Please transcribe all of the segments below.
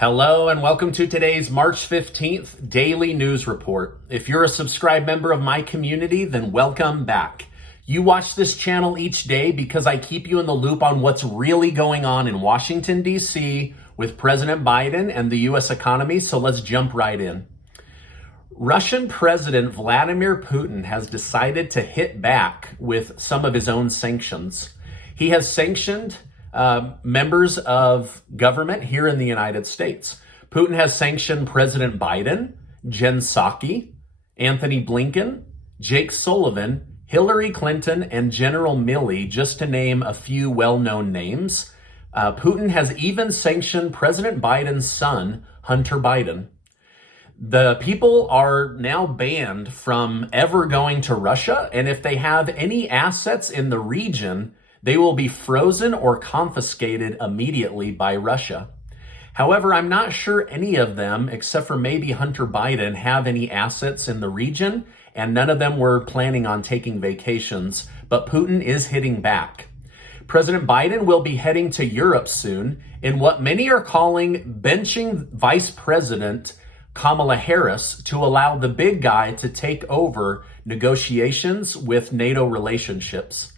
Hello and welcome to today's March 15th Daily News Report. If you're a subscribed member of my community, then welcome back. You watch this channel each day because I keep you in the loop on what's really going on in Washington, D.C. with President Biden and the U.S. economy, so let's jump right in. Russian President Vladimir Putin has decided to hit back with some of his own sanctions. He has sanctioned members of government here in the United States. Putin has sanctioned President Biden, Jen Psaki, Anthony Blinken, Jake Sullivan, Hillary Clinton, and General Milley, just to name a few well-known names. Putin has even sanctioned President Biden's son, Hunter Biden. The people are now banned from ever going to Russia, and if they have any assets in the region, they will be frozen or confiscated immediately by Russia. However, I'm not sure any of them, except for maybe Hunter Biden, have any assets in the region, and none of them were planning on taking vacations, but Putin is hitting back. President Biden will be heading to Europe soon in what many are calling benching Vice President Kamala Harris to allow the big guy to take over negotiations with NATO relationships.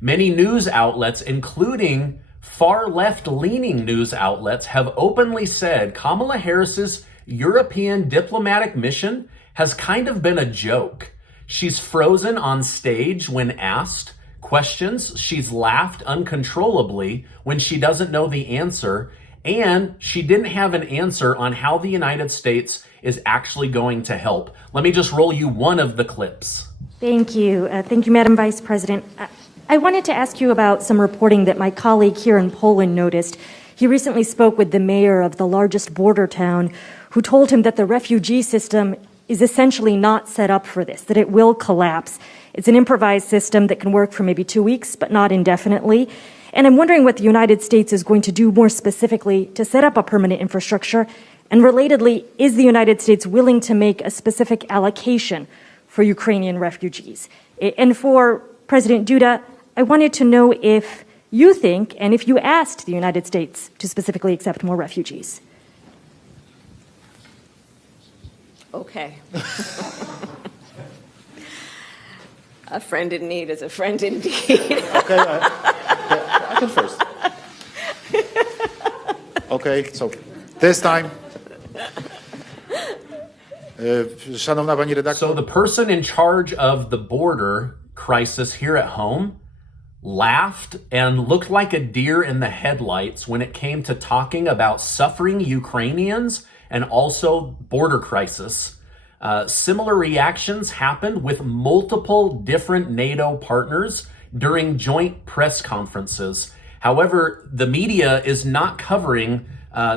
Many news outlets, including far left-leaning news outlets, have openly said Kamala Harris's European diplomatic mission has kind of been a joke. She's frozen on stage when asked questions. She's laughed uncontrollably when she doesn't know the answer. And she didn't have an answer on how the United States is actually going to help. Let me just roll you one of the clips. Thank you. Thank you, Madam Vice President. I wanted to ask you about some reporting that my colleague here in Poland noticed. He recently spoke with the mayor of the largest border town, who told him that the refugee system is essentially not set up for this, that it will collapse. It's an improvised system that can work for maybe 2 weeks, but not indefinitely. And I'm wondering what the United States is going to do more specifically to set up a permanent infrastructure. And relatedly, is the United States willing to make a specific allocation for Ukrainian refugees? And for President Duda, I wanted to know if you think, and if you asked the United States to specifically accept more refugees. Okay. A friend in need is a friend indeed. Okay, I can first. Okay, so this time. Szanowna pani redaktor. So the person in charge of the border crisis here at home laughed and looked like a deer in the headlights when it came to talking about suffering Ukrainians and also border crisis. Similar reactions happened with multiple different NATO partners during joint press conferences. However, the media is not covering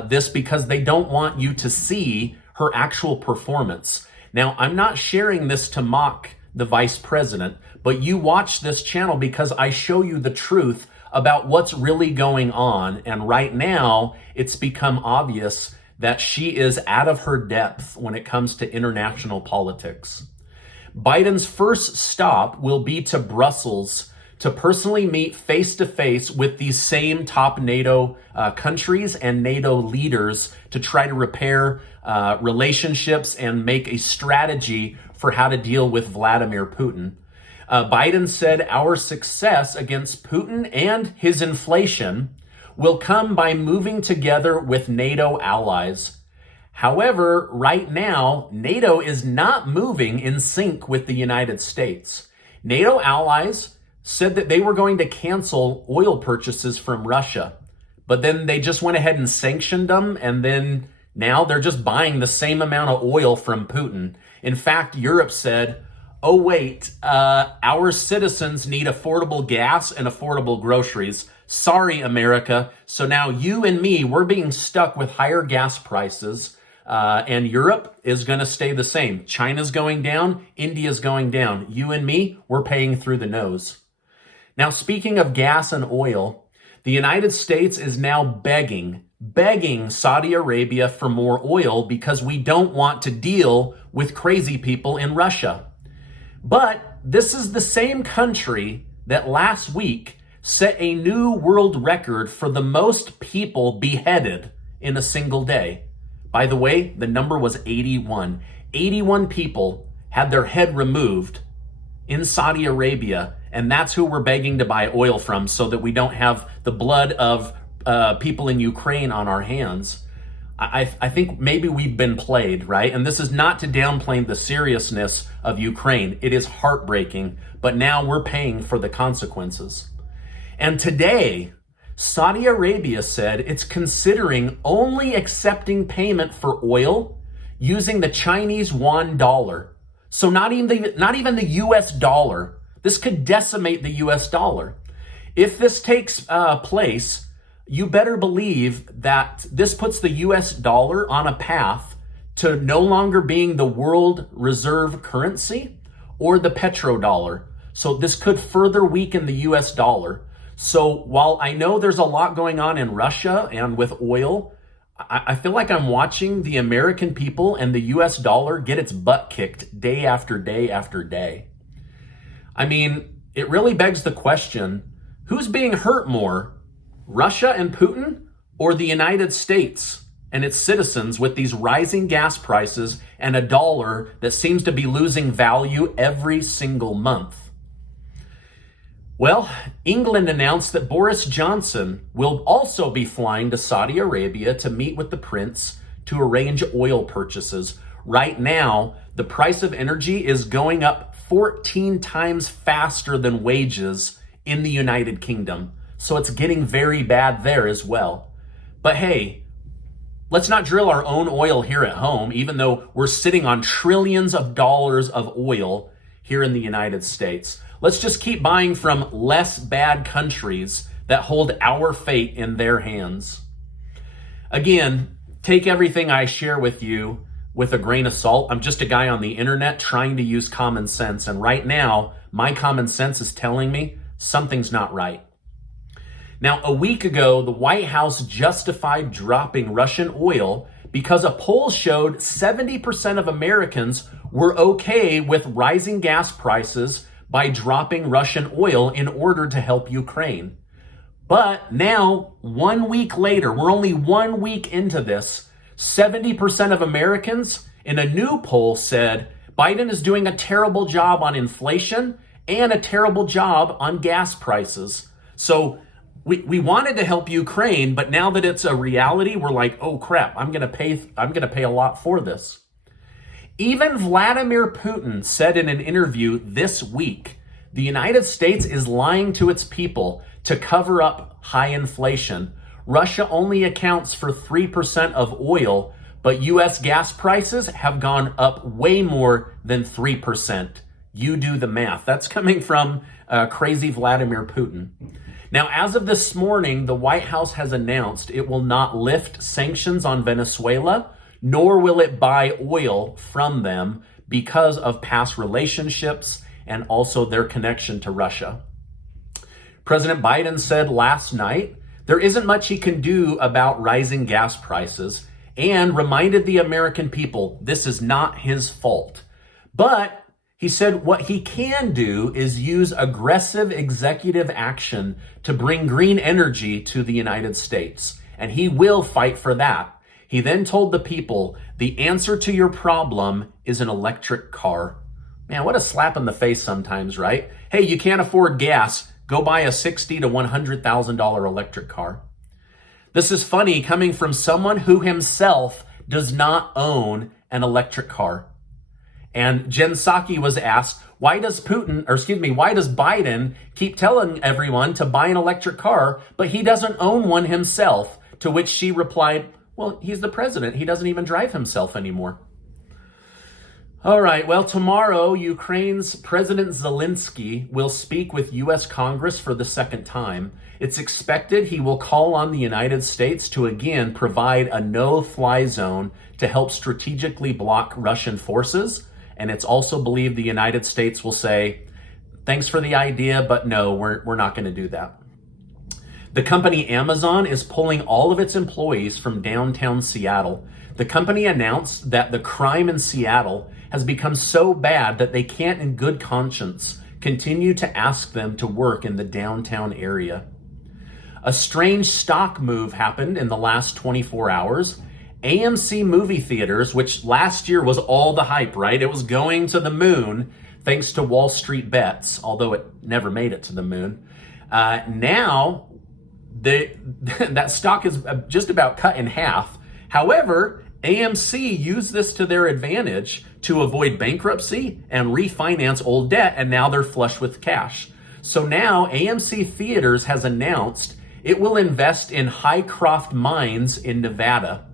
this because they don't want you to see her actual performance. Now, I'm not sharing this to mock the vice president, but you watch this channel because I show you the truth about what's really going on. And right now, it's become obvious that she is out of her depth when it comes to international politics. Biden's first stop will be to Brussels to personally meet face-to-face with these same top NATO countries and NATO leaders to try to repair relationships and make a strategy for how to deal with Vladimir Putin. Biden said our success against Putin and his inflation will come by moving together with NATO allies. However, right now, NATO is not moving in sync with the United States. NATO allies said that they were going to cancel oil purchases from Russia, but then they just went ahead and sanctioned them, and then now they're just buying the same amount of oil from Putin. In fact, Europe said, oh wait, our citizens need affordable gas and affordable groceries. Sorry, America. So now you and me, we're being stuck with higher gas prices, and Europe is going to stay the same. China's going down, India's going down. You and me, we're paying through the nose. Now, speaking of gas and oil, the United States is now begging Saudi Arabia for more oil because we don't want to deal with crazy people in Russia. But this is the same country that last week set a new world record for the most people beheaded in a single day. By the way, the number was 81. 81 people had their head removed in Saudi Arabia, and that's who we're begging to buy oil from so that we don't have the blood of people in Ukraine on our hands. I think maybe we've been played, right? And this is not to downplay the seriousness of Ukraine. It is heartbreaking, but now we're paying for the consequences. And today, Saudi Arabia said it's considering only accepting payment for oil using the Chinese yuan dollar. So not even the US dollar. This could decimate the US dollar. If this takes place, you better believe that this puts the US dollar on a path to no longer being the world reserve currency or the petrodollar. So this could further weaken the US dollar. So while I know there's a lot going on in Russia and with oil, I feel like I'm watching the American people and the US dollar get its butt kicked day after day after day. I mean, it really begs the question, who's being hurt more? Russia and Putin, or the United States and its citizens with these rising gas prices and a dollar that seems to be losing value every single month? Well, England announced that Boris Johnson will also be flying to Saudi Arabia to meet with the prince to arrange oil purchases. Right now, the price of energy is going up 14 times faster than wages in the United Kingdom. So it's getting very bad there as well. But hey, let's not drill our own oil here at home, even though we're sitting on trillions of dollars of oil here in the United States. Let's just keep buying from less bad countries that hold our fate in their hands. Again, take everything I share with you with a grain of salt. I'm just a guy on the internet trying to use common sense. And right now, my common sense is telling me something's not right. Now, a week ago, the White House justified dropping Russian oil because a poll showed 70% of Americans were okay with rising gas prices by dropping Russian oil in order to help Ukraine. But now, 1 week later, we're only 1 week into this, 70% of Americans in a new poll said Biden is doing a terrible job on inflation and a terrible job on gas prices. So we wanted to help Ukraine, but now that it's a reality, we're like, oh crap, I'm gonna pay a lot for this. Even Vladimir Putin said in an interview this week, the United States is lying to its people to cover up high inflation. Russia only accounts for 3% of oil, but US gas prices have gone up way more than 3%. You do the math. That's coming from crazy Vladimir Putin. Now, as of this morning, the White House has announced it will not lift sanctions on Venezuela, nor will it buy oil from them because of past relationships and also their connection to Russia. President Biden said last night there isn't much he can do about rising gas prices and reminded the American people this is not his fault. But he said what he can do is use aggressive executive action to bring green energy to the United States, and he will fight for that. He then told the people, the answer to your problem is an electric car. Man, what a slap in the face sometimes, right? Hey, you can't afford gas. Go buy a $60,000 to $100,000 electric car. This is funny coming from someone who himself does not own an electric car. And Jen Psaki was asked, why does Biden keep telling everyone to buy an electric car, but he doesn't own one himself? To which she replied, well, he's the president. He doesn't even drive himself anymore. All right, well, tomorrow, Ukraine's President Zelensky will speak with U.S. Congress for the second time. It's expected he will call on the United States to again provide a no-fly zone to help strategically block Russian forces. And it's also believed the United States will say, thanks for the idea, but no, we're not going to do that. The company Amazon is pulling all of its employees from downtown Seattle. The company announced that the crime in Seattle has become so bad that they can't in good conscience continue to ask them to work in the downtown area. A strange stock move happened in the last 24 hours. AMC movie theaters, which last year was all the hype, right? It was going to the moon thanks to Wall Street bets, although it never made it to the moon. Now, that stock is just about cut in half. However, AMC used this to their advantage to avoid bankruptcy and refinance old debt, and now they're flush with cash. So now AMC Theaters has announced it will invest in Highcroft Mines in Nevada.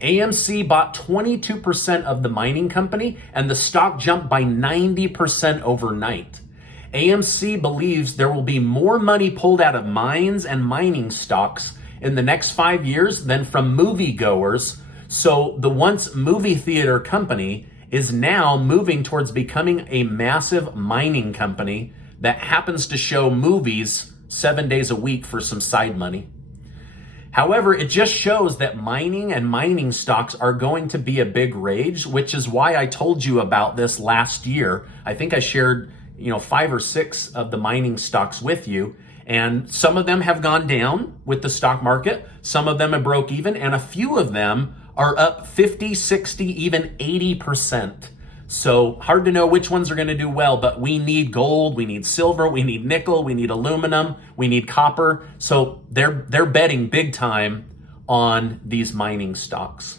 AMC bought 22% of the mining company, and the stock jumped by 90% overnight. AMC believes there will be more money pulled out of mines and mining stocks in the next 5 years than from moviegoers. So the once movie theater company is now moving towards becoming a massive mining company that happens to show movies 7 days a week for some side money. However, it just shows that mining and mining stocks are going to be a big rage, which is why I told you about this last year. I think I shared 5 or 6 of the mining stocks with you, and some of them have gone down with the stock market, some of them have broke even, and a few of them are up 50, 60, even 80%. So hard to know which ones are going to do well, but we need gold, we need silver, we need nickel, we need aluminum, we need copper. So they're betting big time on these mining stocks.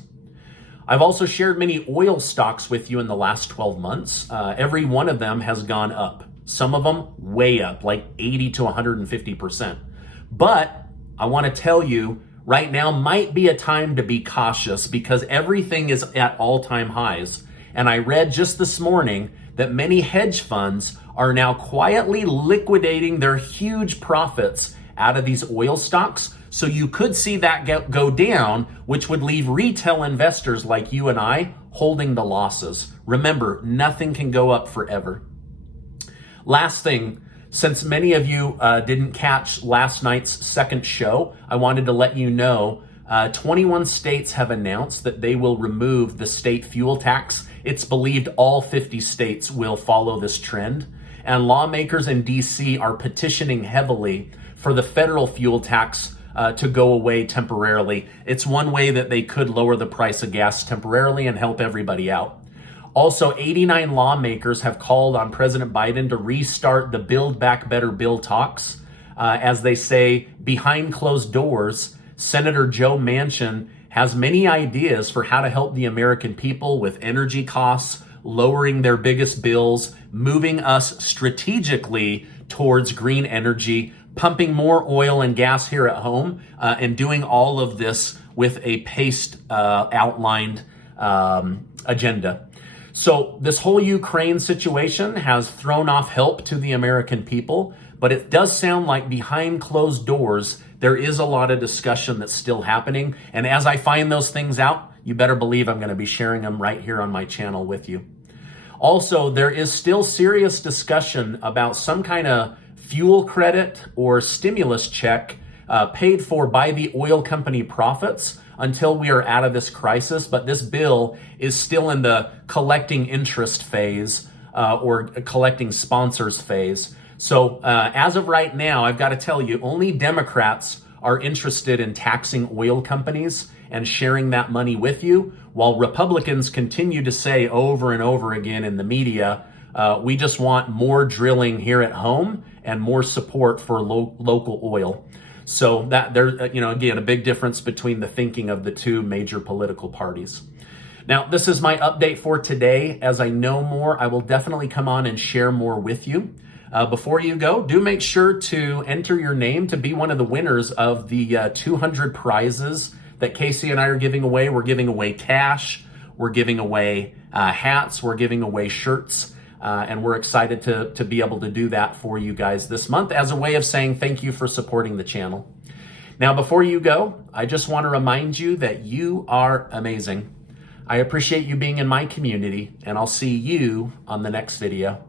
I've also shared many oil stocks with you in the last 12 months. Every one of them has gone up. Some of them way up, like 80 to 150%. But I want to tell you, right now might be a time to be cautious because everything is at all-time highs. And I read just this morning that many hedge funds are now quietly liquidating their huge profits out of these oil stocks. So you could see that go down, which would leave retail investors like you and I holding the losses. Remember, nothing can go up forever. Last thing, since many of you didn't catch last night's second show, I wanted to let you know 21 states have announced that they will remove the state fuel tax. It's believed all 50 states will follow this trend. And lawmakers in DC are petitioning heavily for the federal fuel tax to go away temporarily. It's one way that they could lower the price of gas temporarily and help everybody out. Also, 89 lawmakers have called on President Biden to restart the Build Back Better bill talks. As they say, behind closed doors, Senator Joe Manchin has many ideas for how to help the American people with energy costs, lowering their biggest bills, moving us strategically towards green energy, pumping more oil and gas here at home, and doing all of this with a paced, outlined agenda. So this whole Ukraine situation has thrown off help to the American people, but it does sound like behind closed doors, there is a lot of discussion that's still happening. And as I find those things out, you better believe I'm going to be sharing them right here on my channel with you. Also, there is still serious discussion about some kind of fuel credit or stimulus check paid for by the oil company profits until we are out of this crisis. But this bill is still in the collecting interest phase or collecting sponsors phase. So as of right now, I've got to tell you, only Democrats are interested in taxing oil companies and sharing that money with you, while Republicans continue to say over and over again in the media, we just want more drilling here at home and more support for local oil. So that there's, again, a big difference between the thinking of the two major political parties. Now, this is my update for today. As I know more, I will definitely come on and share more with you. Before you go, do make sure to enter your name to be one of the winners of the 200 prizes that Casey and I are giving away. We're giving away cash, we're giving away hats, we're giving away shirts, and we're excited to be able to do that for you guys this month as a way of saying thank you for supporting the channel. Now, before you go, I just want to remind you that you are amazing. I appreciate you being in my community, and I'll see you on the next video.